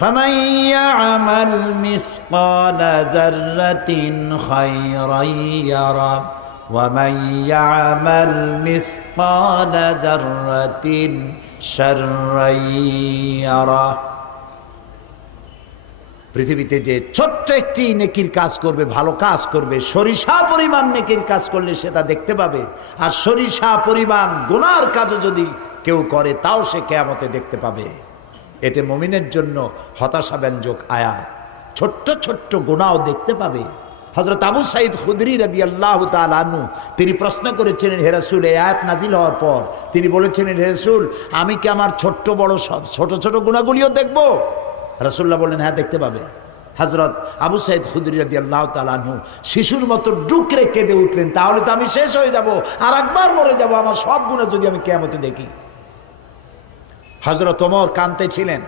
ফামান ইয়ামাল মিসকালা যাররাতিন খায়রান ইয়ারা ওয়া মান ইয়ামাল মিসকালা যাররাতিন শাররান ইয়ারা। পৃথিবীতে যে ছোট্ট একটি নেকির কাজ করবে, ভালো কাজ করবে, সরিষা পরিমাণ নেকির কাজ করলে সেটা দেখতে পাবে। আর সরিষা পরিমাণ গুনার কাজও যদি কেউ করে তাও সে কিয়ামতে দেখতে পাবে। এটা মুমিনের জন্য হতাশাব্যঞ্জক আয়াত। ছোট্ট ছোট্ট গুনাহও দেখতে পাবে। হযরত আবু সাঈদ খুদরি রাদিয়াল্লাহু তাআলা আনহু তিনি প্রশ্ন করেছিলেন, হে রাসূল, এই আয়াত নাজিল হওয়ার পর তিনি বলেছিলেন, হে রাসূল, আমি কি আমার ছোট্ট বড় সব ছোট ছোট গুনাহগুলিও দেখব? রাসূলুল্লাহ বললেন, হ্যাঁ, দেখতে পাবে। হযরত আবু সাঈদ খুদরি রাদিয়াল্লাহু তাআলা আনহু শিশুর মতো ডুকরে কেঁদে উঠলেন, তাহলে তো আমি শেষ হয়ে যাব, আর একবার মরে যাব, আমার সব গুনাহ যদি আমি কিয়ামতে দেখি। হযরত ওমর কাঁদতেছিলেন।